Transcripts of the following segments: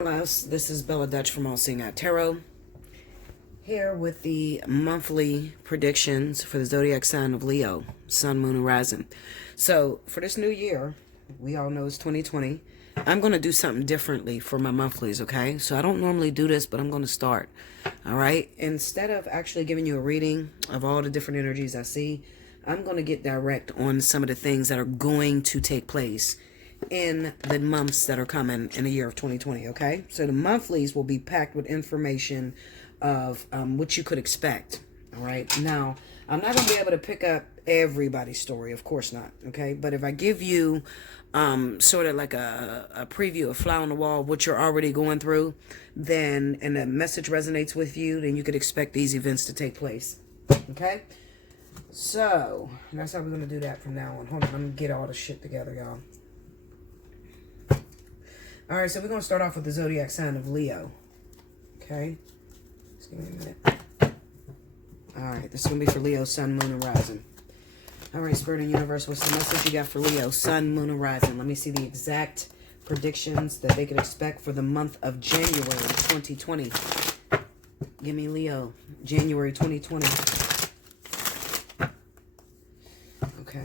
Hello, this is Bella Dutch from Allseeingeyetarot, here with the monthly predictions for the zodiac sign of Leo, Sun, Moon, and Rising. So, for this new year, we all know it's 2020, I'm going to do something differently for my monthlies, okay? So, I don't normally do this, but I'm going to start, all right? Instead of actually giving you a reading of all the different energies I see, I'm going to get direct on some of the things that are going to take place in the months that are coming in the year of 2020, okay? So the monthlies will be packed with information of what you could expect, all right? Now, I'm not going to be able to pick up everybody's story, of course not, okay? But if I give you sort of like a preview, a fly on the wall of what you're already going through, then, and the message resonates with you, then you could expect these events to take place, okay? So, that's how we're going to do that from now on. Hold on, let me get all the shit together, y'all. All right, so we're going to start off with the zodiac sign of Leo. Okay? Just give me a minute. All right, this is going to be for Leo, Sun, Moon, and Rising. All right, Spirit and Universe, what's the message you got for Leo, Sun, Moon, and Rising? Let me see the exact predictions that they could expect for the month of January 2020. Give me Leo, January 2020. Okay.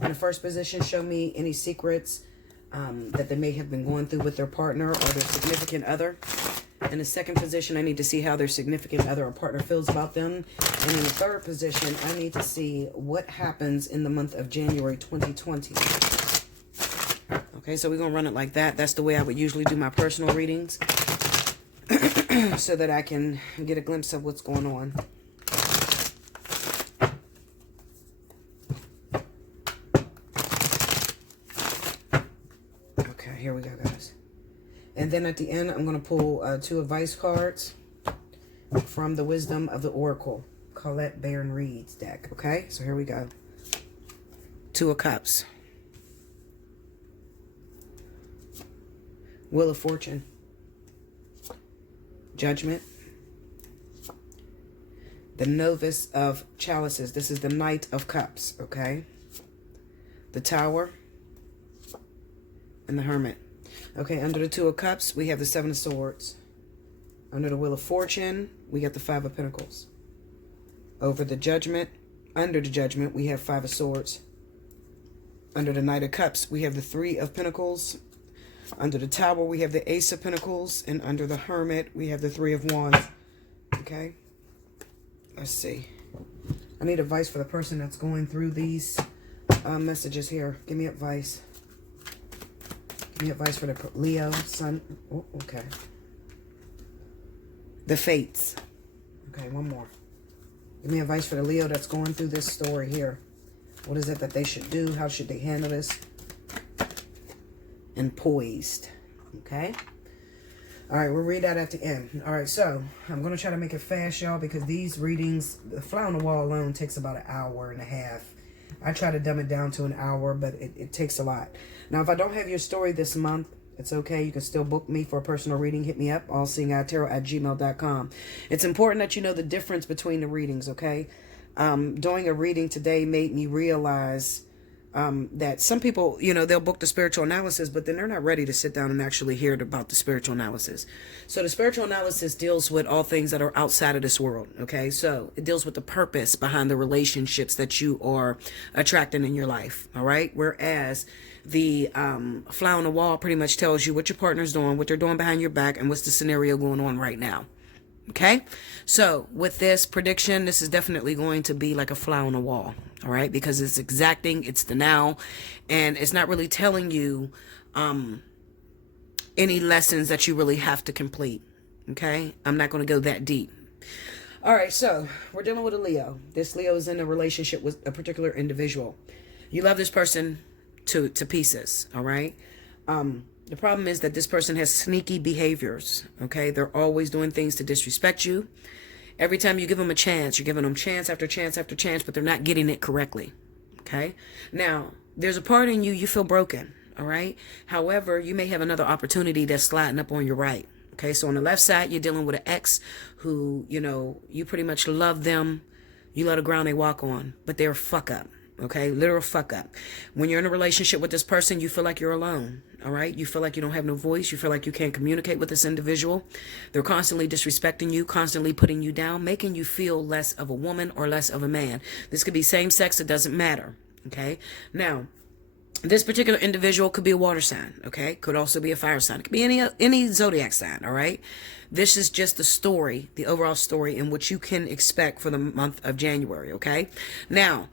In the first position, show me any secrets that they may have been going through with their partner or their significant other. In the second position, I need to see how their significant other or partner feels about them. And in the third position, I need to see what happens in the month of January 2020. Okay, so we're going to run it like that. That's the way I would usually do my personal readings so that I can get a glimpse of what's going on. Here we go, guys. And then at the end, I'm going to pull two advice cards from the Wisdom of the Oracle, Colette Baron Reed's deck. Okay, so here we go. Two of Cups. Wheel of Fortune. Judgment. The Novice of Chalices. This is the Knight of Cups, okay? The Tower. And the Hermit. Okay, under the Two of Cups, we have the Seven of Swords. Under the Wheel of Fortune, we got the Five of Pentacles. Over the Judgment, under the Judgment, we have Five of Swords. Under the Knight of Cups, we have the Three of Pentacles. Under the Tower, we have the Ace of Pentacles. And under the Hermit, we have the Three of Wands. Okay, let's see. I need advice for the person that's going through these messages here. Give me advice. Give me advice for the Leo, Sun. Oh, okay. The Fates. Okay, one more. Give me advice for the Leo that's going through this story here. What is it that they should do? How should they handle this? And Poised. Okay. All right, we'll read that at the end. All right, so I'm going to try to make it fast, y'all, because these readings, the fly on the wall alone takes about an hour and a half. I try to dumb it down to an hour, but it takes a lot. Now, if I don't have your story this month, it's okay. You can still book me for a personal reading. Hit me up, allseeingeyetarot@gmail.com. It's important that you know the difference between the readings, okay? Doing a reading today made me realize that some people, you know, they'll book the spiritual analysis, but then they're not ready to sit down and actually hear about the spiritual analysis. So the spiritual analysis deals with all things that are outside of this world, okay? So it deals with the purpose behind the relationships that you are attracting in your life, all right? Whereas the fly on the wall pretty much tells you what your partner's doing, what they're doing behind your back, and what's the scenario going on right now. Okay, so with this prediction, this is definitely going to be like a fly on the wall, all right, because it's exacting, it's the now, and it's not really telling you any lessons that you really have to complete, okay? I'm not going to go that deep. All right, so we're dealing with a Leo. This Leo is in a relationship with a particular individual. You love this person to pieces, all right? The problem is that this person has sneaky behaviors, okay? They're always doing things to disrespect you. Every time you give them a chance, you're giving them chance after chance after chance, but they're not getting it correctly, okay? Now, there's a part in you, you feel broken, all right? However, you may have another opportunity that's sliding up on your right, okay? So on the left side, you're dealing with an ex who, you know, you pretty much love them. You love the ground they walk on, but they're a fuck up, Okay, literal fuck up. When you're in a relationship with this person, you feel like you're alone. All right, you feel like you don't have no voice. You feel like you can't communicate with this individual. They're constantly disrespecting you, constantly putting you down, making you feel less of a woman or less of a man. This could be same sex, it doesn't matter. Okay, now this particular individual could be a water sign. Okay, could also be a fire sign. It could be any zodiac sign. All right, this is just the story, the overall story in which you can expect for the month of January. Okay, now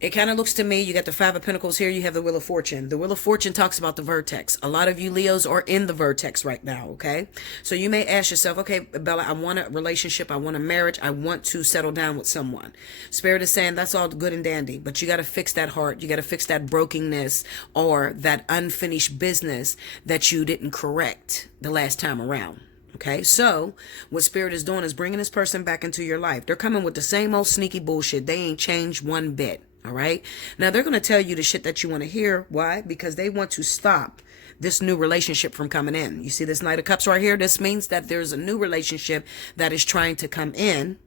it kind of looks to me, you got the Five of Pentacles here, you have the Wheel of Fortune. The Wheel of Fortune talks about the vertex. A lot of you Leos are in the vertex right now, okay? So you may ask yourself, okay, Bella, I want a relationship, I want a marriage, I want to settle down with someone. Spirit is saying that's all good and dandy, but you got to fix that heart. You got to fix that brokenness or that unfinished business that you didn't correct the last time around. Okay, so what Spirit is doing is bringing this person back into your life. They're coming with the same old sneaky bullshit. They ain't changed one bit. All right. Now they're going to tell you the shit that you want to hear. Why? Because they want to stop this new relationship from coming in. You see this Knight of Cups right here? This means that there's a new relationship that is trying to come in.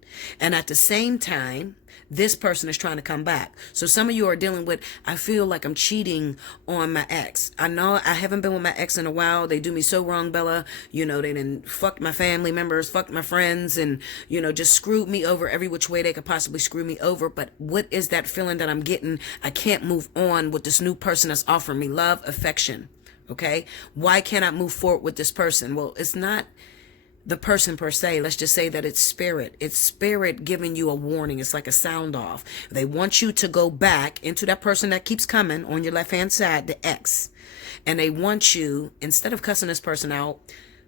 And at the same time, this person is trying to come back. So some of you are dealing with, I feel like I'm cheating on my ex. I know I haven't been with my ex in a while. They do me so wrong, Bella. You know, they done fucked my family members, fucked my friends, and, you know, just screwed me over every which way they could possibly screw me over. But what is that feeling that I'm getting? I can't move on with this new person that's offering me love, affection. Okay? Why can't I move forward with this person? Well, it's not the person per se. Let's just say that it's spirit. It's spirit giving you a warning. It's like a sound off. They want you to go back into that person that keeps coming on your left-hand side, the X. And they want you, instead of cussing this person out,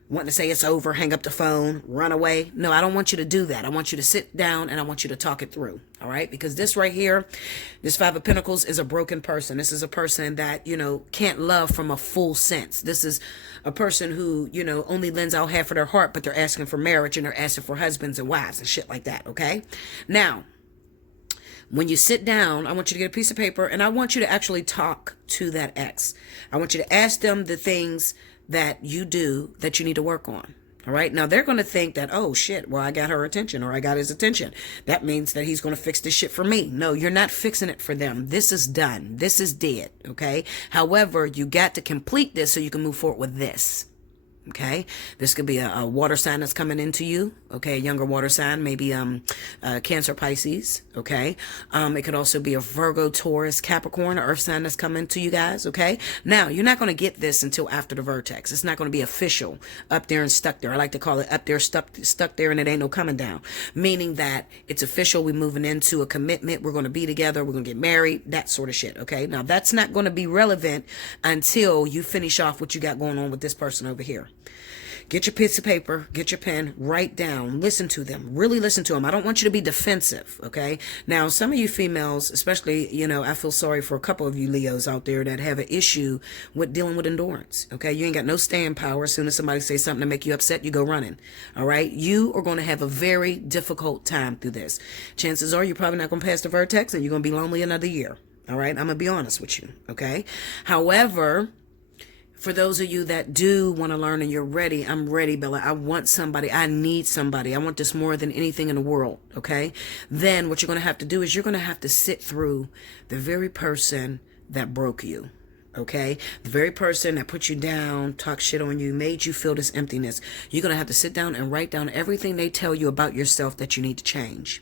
wanting to say it's over, hang up the phone, run away. No, I don't want you to do that. I want you to sit down and I want you to talk it through. All right? Because this right here, this Five of Pentacles is a broken person. This is a person that, you know, can't love from a full sense. This is a person who, you know, only lends out half of their heart, but they're asking for marriage and they're asking for husbands and wives and shit like that. Okay? Now, when you sit down, I want you to get a piece of paper and I want you to actually talk to that ex. I want you to ask them the things that you do that you need to work on. All right. Now they're going to think that, oh shit, well, I got her attention or I got his attention. That means that he's going to fix this shit for me. No, you're not fixing it for them. This is done. This is dead. Okay. However, you got to complete this so you can move forward with this. Okay, this could be a water sign that's coming into you. Okay, a younger water sign, maybe Cancer, Pisces. Okay, it could also be a Virgo, Taurus, Capricorn, or Earth sign that's coming to you guys. Okay, now you're not going to get this until after the vertex. It's not going to be official up there and stuck there. I like to call it up there, stuck there, and it ain't no coming down. Meaning that it's official. We're moving into a commitment. We're going to be together. We're going to get married. That sort of shit. Okay, now that's not going to be relevant until you finish off what you got going on with this person over here. Get your piece of paper, get your pen, write down, listen to them, really listen to them. I don't want you to be defensive, okay? Now, some of you females, especially, you know, I feel sorry for a couple of you Leos out there that have an issue with dealing with endurance, okay? You ain't got no staying power. As soon as somebody says something to make you upset, you go running, all right? You are going to have a very difficult time through this. Chances are you're probably not going to pass the vertex and you're going to be lonely another year, all right? I'm going to be honest with you, okay? However, for those of you that do want to learn and you're ready, I'm ready, Bella. I want somebody. I need somebody. I want this more than anything in the world, okay? Then what you're going to have to do is you're going to have to sit through the very person that broke you, okay? The very person that put you down, talked shit on you, made you feel this emptiness. You're going to have to sit down and write down everything they tell you about yourself that you need to change.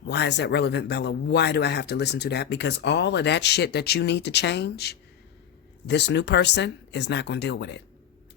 Why is that relevant, Bella? Why do I have to listen to that? Because all of that shit that you need to change, this new person is not going to deal with it.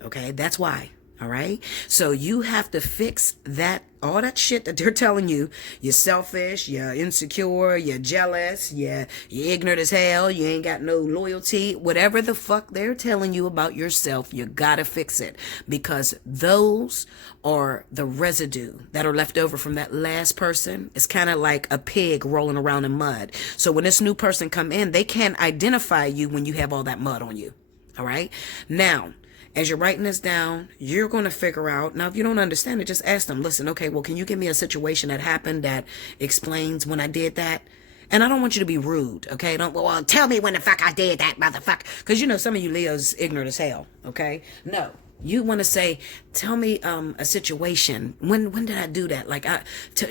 Okay? That's why. All right? So you have to fix that, all that shit that they're telling you. You're selfish, you're insecure, you're jealous, you're ignorant as hell, you ain't got no loyalty. Whatever the fuck they're telling you about yourself, you gotta fix it. Because those are the residue that are left over from that last person. It's kind of like a pig rolling around in mud. So when this new person come in, they can't identify you when you have all that mud on you. All right? Now, as you're writing this down, you're going to figure out, now if you don't understand it, just ask them, listen, okay, well, can you give me a situation that happened that explains when I did that? And I don't want you to be rude, okay? Don't, well, tell me when the fuck I did that, motherfucker. Because, you know, some of you Leos ignorant as hell, okay? No. You want to say, tell me a situation. When did I do that? Like,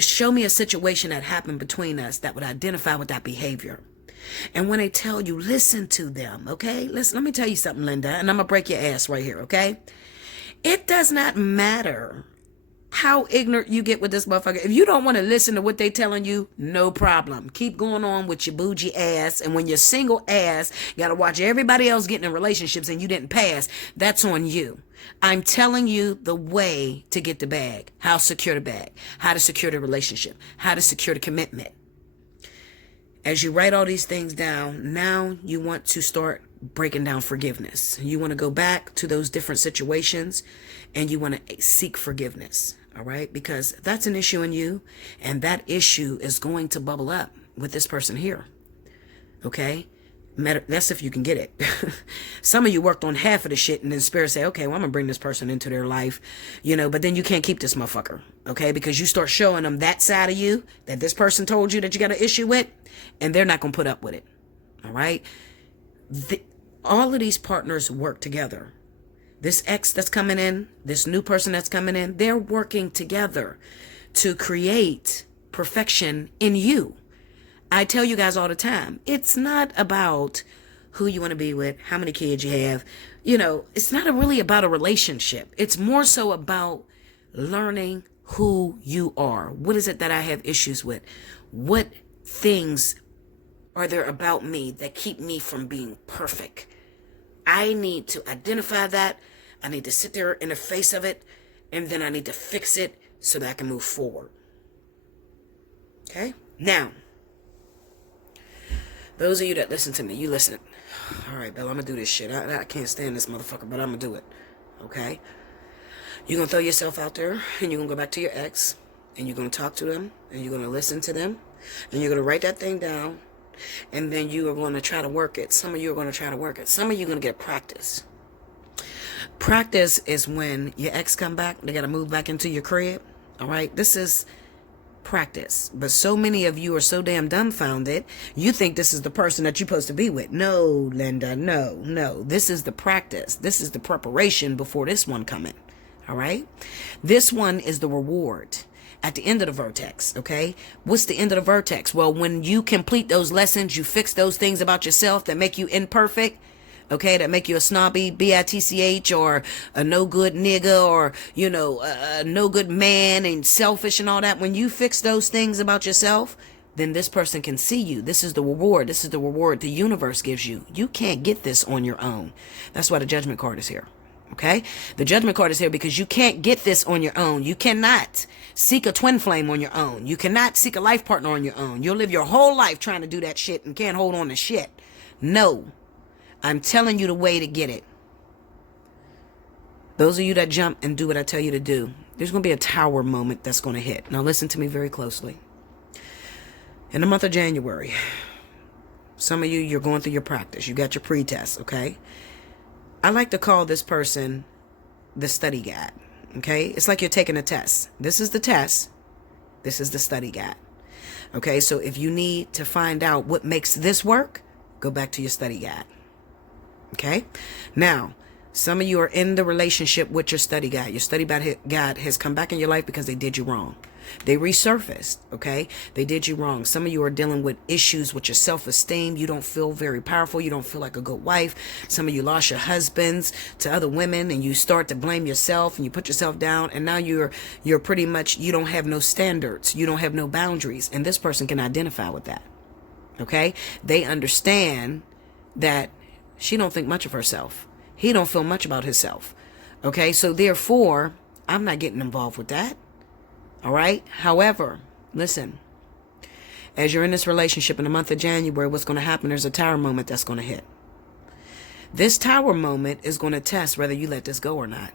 show me a situation that happened between us that would identify with that behavior. And when they tell you, listen to them, okay? Listen, let me tell you something, Linda, and I'm going to break your ass right here, okay? It does not matter how ignorant you get with this motherfucker. If you don't want to listen to what they telling you, no problem. Keep going on with your bougie ass. And when you're single ass, you got to watch everybody else getting in relationships and you didn't pass. That's on you. I'm telling you the way to get the bag. How to secure the bag. How to secure the relationship. How to secure the commitment. As you write all these things down, now you want to start breaking down forgiveness. You want to go back to those different situations and you want to seek forgiveness. All right, because that's an issue in you, and that issue is going to bubble up with this person here. Okay, that's if you can get it. Some of you worked on half of the shit, and then spirit say, okay, well, I'm gonna bring this person into their life, but then you can't keep this motherfucker, okay? Because you start showing them that side of you that this person told you that you got an issue with, and they're not gonna put up with it. All right, all of these partners work together. This ex that's coming in, this new person that's coming in, they're working together to create perfection in you. I tell you guys all the time, it's not about who you want to be with, how many kids you have. It's not really about a relationship. It's more so about learning who you are. What is it that I have issues with? What things are there about me that keep me from being perfect? I need to identify that. I need to sit there in the face of it, and then I need to fix it so that I can move forward. Okay? Now, those of you that listen to me, you listen. All right, Bill, I'm going to do this shit. I can't stand this motherfucker, but I'm going to do it. Okay? You're going to throw yourself out there, and you're going to go back to your ex, and you're going to talk to them, and you're going to listen to them, and you're going to write that thing down, and then you are going to try to work it. Some of you are going to try to work it. Some of you are going to get practice. Practice is when your ex come back. They got to move back into your crib. All right? This is practice. But so many of you are so damn dumbfounded. You think this is the person that you're supposed to be with. No, Linda. No. This is the practice. This is the preparation before this one coming. All right? This one is the reward at the end of the vertex, okay? What's the end of the vertex? Well, when you complete those lessons, you fix those things about yourself that make you imperfect, okay, that make you a snobby bitch or a no good nigga or, a no good man and selfish and all that. When you fix those things about yourself, then this person can see you. This is the reward. This is the reward the universe gives you. You can't get this on your own. That's why the judgment card is here. Okay, the judgment card is here because you can't get this on your own. You cannot seek a twin flame on your own. You cannot seek a life partner on your own. You'll live your whole life trying to do that shit and can't hold on to shit. No, I'm telling you the way to get it. Those of you that jump and do what I tell you to do, there's going to be a tower moment that's going to hit. Now listen to me very closely. In the month of January, some of you, you're going through your practice. You got your pre-test, okay? I like to call this person the study guide, okay? It's like you're taking a test. This is the test. This is the study guide, okay? So if you need to find out what makes this work, go back to your study guide, okay? Now, some of you are in the relationship with your study guide. Your study guide has come back in your life because they did you wrong. They resurfaced, okay? They did you wrong. Some of you are dealing with issues with your self-esteem. You don't feel very powerful. You don't feel like a good wife. Some of you lost your husbands to other women and you start to blame yourself and you put yourself down, and now you're pretty much, you don't have no standards. You don't have no boundaries, and this person can identify with that, okay? They understand that she don't think much of herself. He don't feel much about himself, okay? So therefore, I'm not getting involved with that. All right. However, listen, as you're in this relationship in the month of January, what's going to happen? There's a tower moment that's going to hit. This tower moment is going to test whether you let this go or not.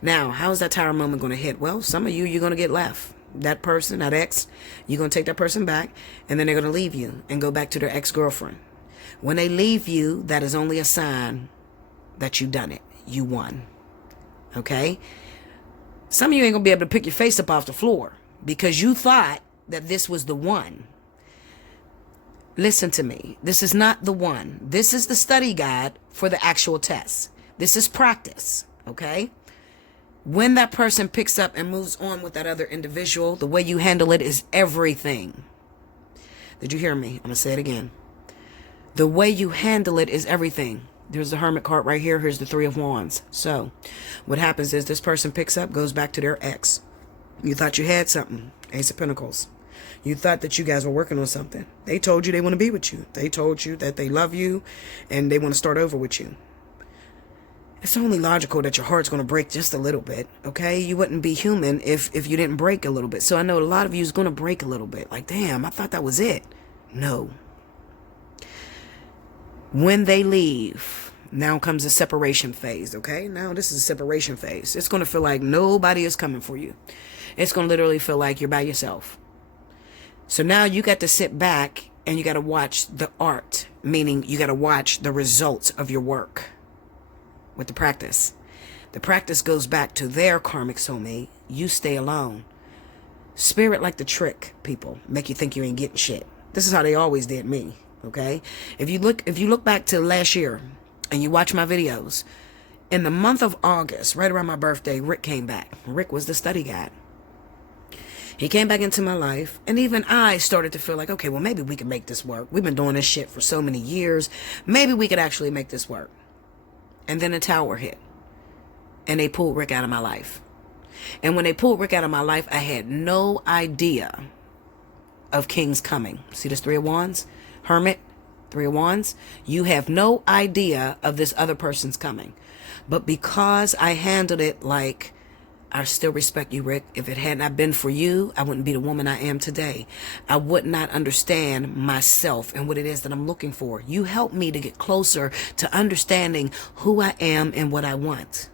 Now, how is that tower moment going to hit? Well, some of you, you're going to get left. That person, that ex, you're going to take that person back, and then they're going to leave you and go back to their ex-girlfriend. When they leave you, that is only a sign that you done it. You won. Okay? Some of you ain't going to be able to pick your face up off the floor because you thought that this was the one. Listen to me. This is not the one. This is the study guide for the actual test. This is practice, okay? When that person picks up and moves on with that other individual, the way you handle it is everything. Did you hear me? I'm going to say it again. The way you handle it is everything. There's the Hermit card right here. Here's the Three of Wands. So what happens is this person picks up, goes back to their ex. You thought you had something. Ace of Pentacles. You thought that you guys were working on something. They told you they want to be with you. They told you that they love you and they want to start over with you. It's only logical that your heart's going to break just a little bit, okay? You wouldn't be human if you didn't break a little bit. So I know a lot of you is going to break a little bit. Like, damn, I thought that was it. No. When they leave, now comes the separation phase, okay? Now this is a separation phase. It's going to feel like nobody is coming for you. It's going to literally feel like you're by yourself. So now you got to sit back and you got to watch the art, meaning you got to watch the results of your work with the practice. The practice goes back to their karmic soulmate. You stay alone. Spirit like to trick people, make you think you ain't getting shit. This is how they always did me, okay? If you look back to last year and you watch my videos, in the month of August, right around my birthday, Rick came back. Rick was the study guide. He came back into my life, and even I started to feel like, okay, well, maybe we can make this work. We've been doing this shit for so many years. Maybe we could actually make this work. And then a tower hit, and they pulled Rick out of my life. And when they pulled Rick out of my life, I had no idea of King's coming. See this Three of Wands? Hermit, Three of Wands. You have no idea of this other person's coming. But because I handled it like, I still respect you, Rick. If it had not been for you, I wouldn't be the woman I am today. I would not understand myself and what it is that I'm looking for. You helped me to get closer to understanding who I am and what I want.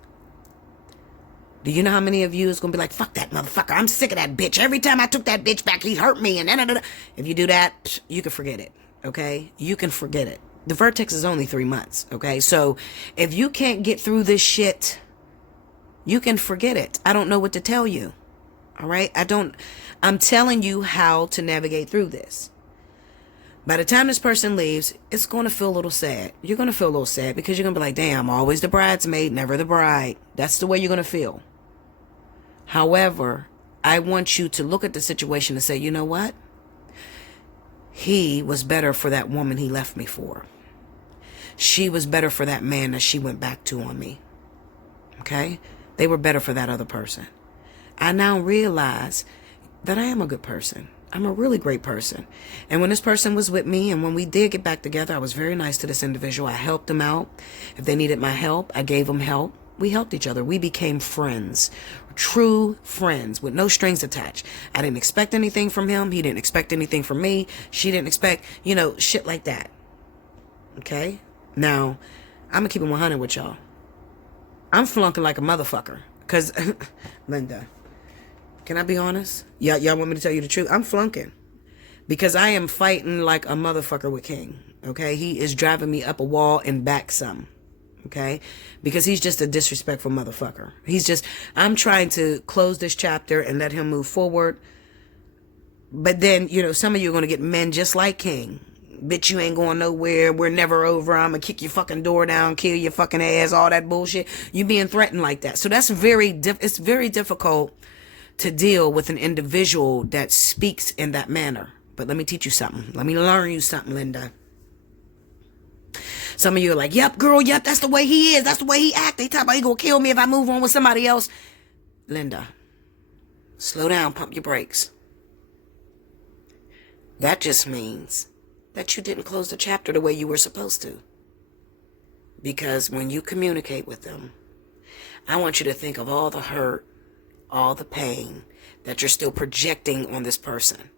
Do you know how many of you is going to be like, fuck that motherfucker. I'm sick of that bitch. Every time I took that bitch back, he hurt me. And if you do that, you can forget it. Okay? You can forget it. The vertex is only 3 months. Okay? So if you can't get through this shit, you can forget it. I don't know what to tell you. All right? I'm telling you how to navigate through this. By the time this person leaves, it's going to feel a little sad. You're going to feel a little sad because you're going to be like, damn, always the bridesmaid, never the bride. That's the way you're going to feel. However, I want you to look at the situation and say, you know what? He was better for that woman he left me for. She was better for that man that she went back to on me. Okay? They were better for that other person. I now realize that I am a good person. I'm a really great person. And when this person was with me and when we did get back together, I was very nice to this individual. I helped them out. If they needed my help, I gave them help. We helped each other. We became friends. True friends with no strings attached. I didn't expect anything from him. He didn't expect anything from me. She didn't expect, shit like that. Okay? Now, I'm going to keep it 100 with y'all. I'm flunking like a motherfucker. Because, Linda, can I be honest? Y'all want me to tell you the truth? I'm flunking. Because I am fighting like a motherfucker with King. Okay? He is driving me up a wall and back some. Okay? Because he's just a disrespectful motherfucker. I'm trying to close this chapter and let him move forward. But then, some of you are going to get men just like King. Bitch, you ain't going nowhere. We're never over. I'm going to kick your fucking door down, kill your fucking ass, all that bullshit. You being threatened like that. So that's it's very difficult to deal with an individual that speaks in that manner. But let me teach you something. Let me learn you something, Linda. Some of you are like, yep, girl, yep, that's the way he is. That's the way he act. They talk about he going to kill me if I move on with somebody else. Linda, slow down, pump your brakes. That just means that you didn't close the chapter the way you were supposed to. Because when you communicate with them, I want you to think of all the hurt, all the pain that you're still projecting on this person.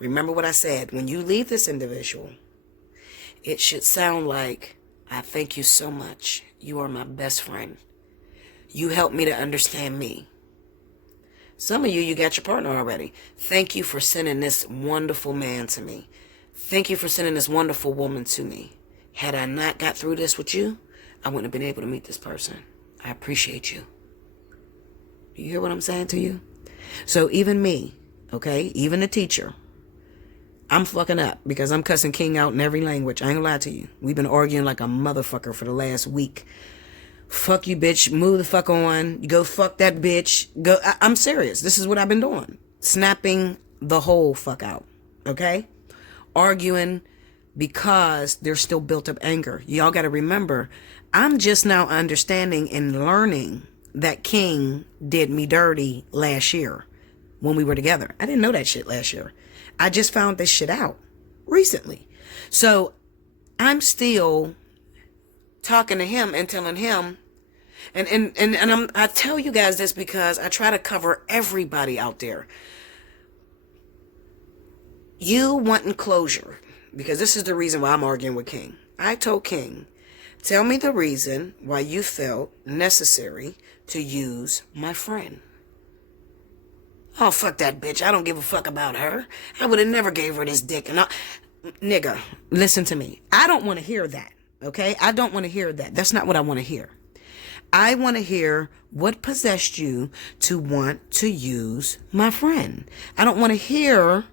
Remember what I said. When you leave this individual, it should sound like, I thank you so much. You are my best friend. You helped me to understand me. Some of you got your partner already. Thank you for sending this wonderful man to me. Thank you for sending this wonderful woman to me. Had I not got through this with you, I wouldn't have been able to meet this person. I appreciate you. Do you hear what I'm saying to you? So even me, okay, even the teacher, I'm fucking up because I'm cussing King out in every language. I ain't gonna lie to you. We've been arguing like a motherfucker for the last week. Fuck you, bitch. Move the fuck on. Go fuck that bitch. Go. I'm serious. This is what I've been doing. Snapping the whole fuck out. Okay? Arguing, because there's still built up anger. Y'all got to remember, I'm just now understanding and learning that King did me dirty last year when we were together. I didn't know that shit last year. I just found this shit out recently. So I'm still talking to him and telling him, and I tell you guys this because I try to cover everybody out there. You wanting closure, because this is the reason why I'm arguing with King. I told King, tell me the reason why you felt necessary to use my friend. Oh, fuck that bitch. I don't give a fuck about her. I would have never gave her this dick. And nigga, listen to me. I don't want to hear that. Okay? I don't want to hear that. That's not what I want to hear. I want to hear what possessed you to want to use my friend. I don't want to hear,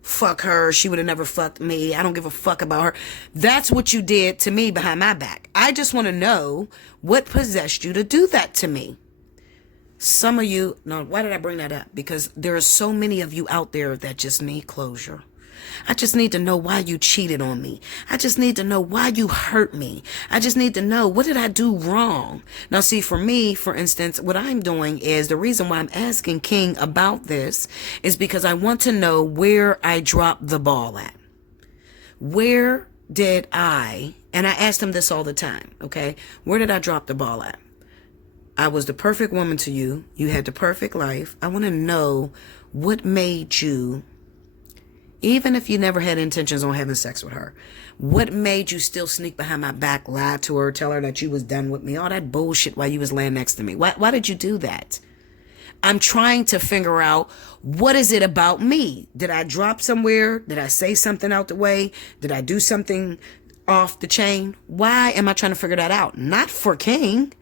fuck her, she would have never fucked me, I don't give a fuck about her. That's what you did to me behind my back. I just want to know what possessed you to do that to me. Some of you, no, why did I bring that up? Because there are so many of you out there that just need closure. I just need to know why you cheated on me. I just need to know why you hurt me. I just need to know, what did I do wrong? Now, see, for me, for instance, what I'm doing is, the reason why I'm asking King about this is because I want to know where I dropped the ball at. Where did I, and I asked him this all the time, okay? Where did I drop the ball at? I was the perfect woman to you. You had the perfect life. I want to know what made you, even if you never had intentions on having sex with her, what made you still sneak behind my back, lie to her, tell her that you was done with me, all that bullshit while you was laying next to me? Why did you do that? I'm trying to figure out, what is it about me? Did I drop somewhere? Did I say something out the way? Did I do something off the chain? Why am I trying to figure that out? Not for King,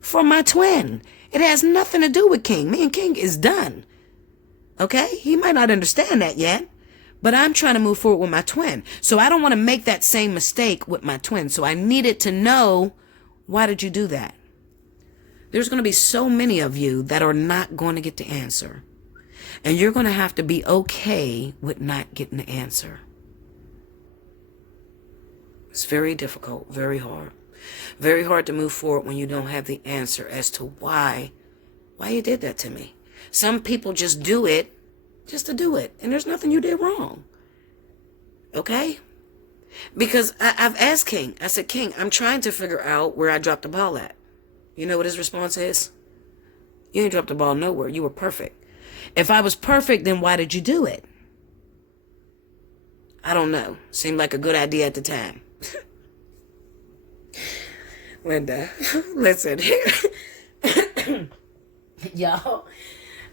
for my twin. It has nothing to do with King. Me and King is done. Okay? He might not understand that yet, but I'm trying to move forward with my twin. So I don't want to make that same mistake with my twin. So I needed to know, why did you do that? There's going to be so many of you that are not going to get the answer. And you're going to have to be okay with not getting the answer. It's very difficult, very hard. Very hard to move forward when you don't have the answer as to why you did that to me. Some people just do it just to do it, and there's nothing you did wrong. Okay? Because I've asked King, I said, King, I'm trying to figure out where I dropped the ball at. You know what his response is? You ain't dropped the ball nowhere. You were perfect. If I was perfect, then why did you do it? I don't know. Seemed like a good idea at the time. Linda, listen. Y'all,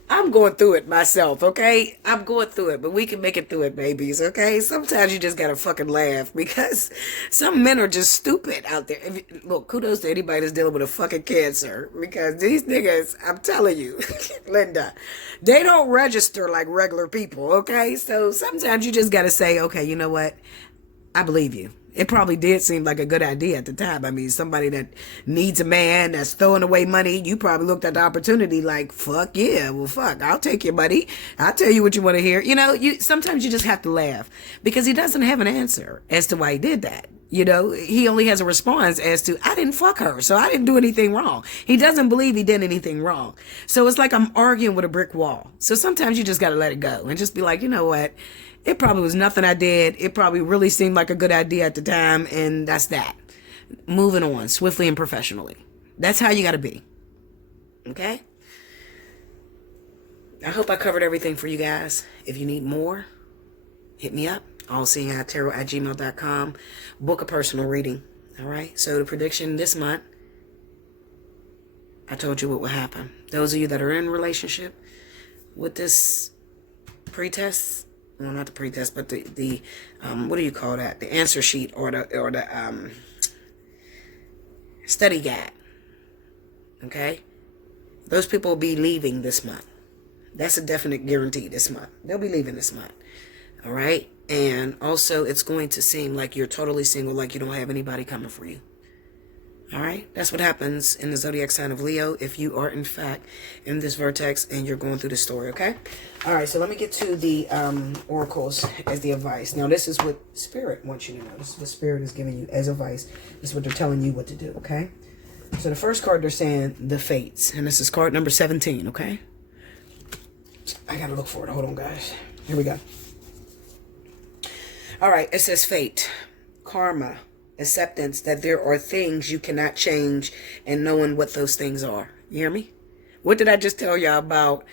I'm going through it myself, okay? I'm going through it, but we can make it through it, babies, okay? Sometimes you just gotta fucking laugh, because some men are just stupid out there. Look, kudos to anybody that's dealing with a fucking cancer, because these niggas, I'm telling you, Linda, they don't register like regular people, okay? So sometimes you just gotta say, okay, you know what? I believe you. It probably did seem like a good idea at the time. I mean, somebody that needs a man, that's throwing away money, you probably looked at the opportunity like, fuck yeah, well, fuck, I'll take your money. I'll tell you what you want to hear. You know, sometimes you just have to laugh, because he doesn't have an answer as to why he did that. You know, he only has a response as to, I didn't fuck her, so I didn't do anything wrong. He doesn't believe he did anything wrong. So it's like I'm arguing with a brick wall. So sometimes you just got to let it go and just be like, you know what? It probably was nothing I did. It probably really seemed like a good idea at the time, and that's that. Moving on swiftly and professionally. That's how you got to be. Okay? I hope I covered everything for you guys. If you need more, hit me up. Allseeingeyetarot@gmail.com. Book a personal reading. All right? So the prediction this month, I told you what will happen. Those of you that are in a relationship with this pretest, well, not the pretest, but the what do you call that? The answer sheet or the study guide. Okay? Those people will be leaving this month. That's a definite guarantee this month. They'll be leaving this month. All right? And also, it's going to seem like you're totally single, like you don't have anybody coming for you. All right, that's what happens in the zodiac sign of Leo if you are in fact in this vertex and you're going through the story. Okay. All right, so let me get to the oracles as the advice. Now, this is what Spirit wants you to know. This is what Spirit is giving you as advice. This is what they're telling you what to do. Okay. So the first card, they're saying the fates, and this is card number 17. Okay. I gotta look for it. Hold on, guys. Here we go. All right, it says fate, karma, acceptance that there are things you cannot change, and knowing what those things are. You hear me? What did I just tell y'all about?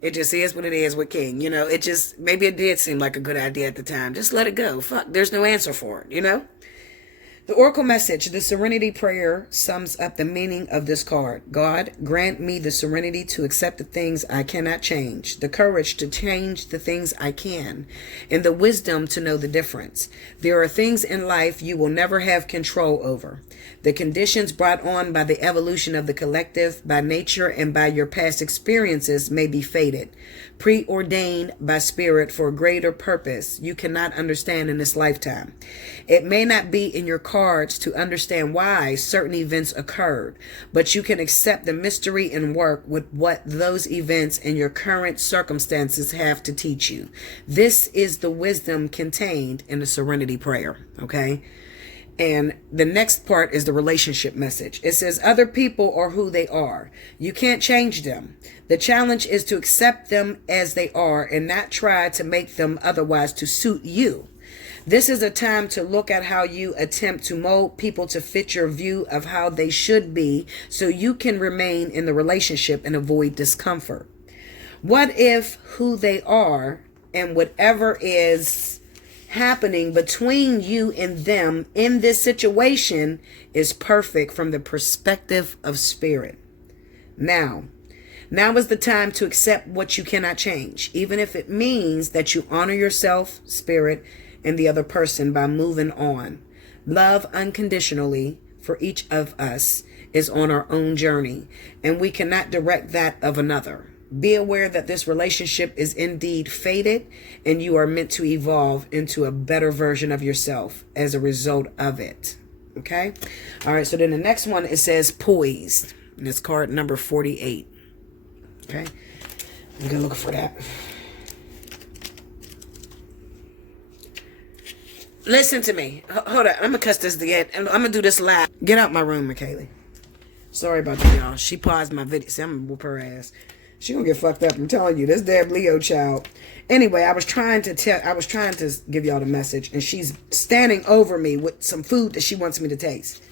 It just is what it is with King. You know, it just, maybe it did seem like a good idea at the time. Just let it go. Fuck, there's no answer for it, you know? The oracle message, the serenity prayer, sums up the meaning of this card. God, grant me the serenity to accept the things I cannot change, the courage to change the things I can, and the wisdom to know the difference. There are things in life you will never have control over. The conditions brought on by the evolution of the collective, by nature, and by your past experiences may be fated, preordained by spirit for a greater purpose you cannot understand in this lifetime. It may not be in your cards to understand why certain events occurred, but you can accept the mystery and work with what those events and your current circumstances have to teach you. This is the wisdom contained in the serenity prayer, okay? And the next part is the relationship message. It says other people are who they are. You can't change them. The challenge is to accept them as they are and not try to make them otherwise to suit you. This is a time to look at how you attempt to mold people to fit your view of how they should be so you can remain in the relationship and avoid discomfort. What if who they are and whatever is happening between you and them in this situation is perfect from the perspective of spirit? Now is the time to accept what you cannot change, even if it means that you honor yourself, spirit, and the other person by moving on. Love unconditionally for each of us is on our own journey, and we cannot direct that of another. Be aware that this relationship is indeed fated, and you are meant to evolve into a better version of yourself as a result of it. Okay? All right, so then the next one, it says poised, and it's card number 48. Okay? I'm going to look for that. Listen to me. Hold on. I'm going to cuss this again. I'm going to do this live. Get out my room, McKaylee. Sorry about that, y'all. She paused my video. See, I'm going to whoop her ass. She going to get fucked up. I'm telling you. This damn Leo child. Anyway, I was trying to give y'all the message. And she's standing over me with some food that she wants me to taste.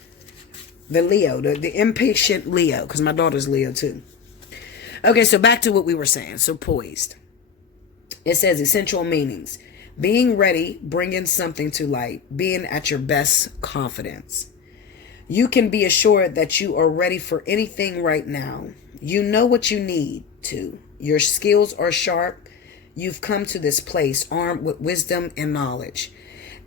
The Leo. The impatient Leo. Because my daughter's Leo, too. Okay, so back to what we were saying. So poised. It says essential meanings. Being ready, bringing something to light, being at your best confidence. You can be assured that you are ready for anything right now. You know what you need to. Your skills are sharp. You've come to this place armed with wisdom and knowledge.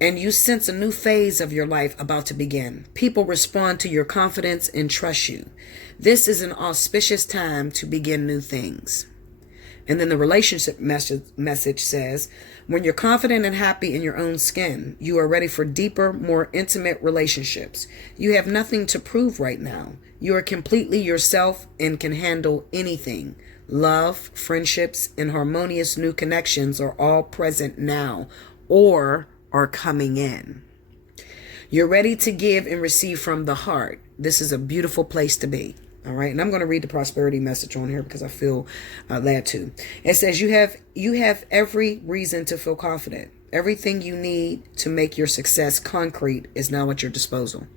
And you sense a new phase of your life about to begin. People respond to your confidence and trust you. This is an auspicious time to begin new things. And then the relationship message says, when you're confident and happy in your own skin, you are ready for deeper, more intimate relationships. You have nothing to prove right now. You are completely yourself and can handle anything. Love, friendships, and harmonious new connections are all present now or are coming in. You're ready to give and receive from the heart. This is a beautiful place to be. All right, and I'm going to read the prosperity message on here because I feel led to. It says you have every reason to feel confident. Everything you need to make your success concrete is now at your disposal.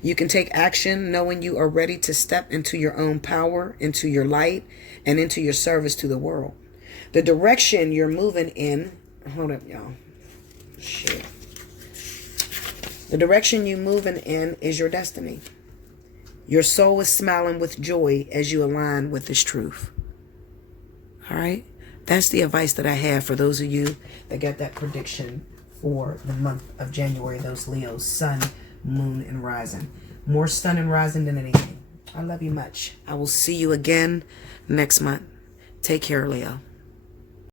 You can take action knowing you are ready to step into your own power, into your light, and into your service to the world. The direction you're moving in, hold up, y'all. Shit. The direction you're moving in is your destiny. Your soul is smiling with joy as you align with this truth. All right? That's the advice that I have for those of you that got that prediction for the month of January. Those Leos, sun, moon, and rising. More sun and rising than anything. I love you much. I will see you again next month. Take care, Leo.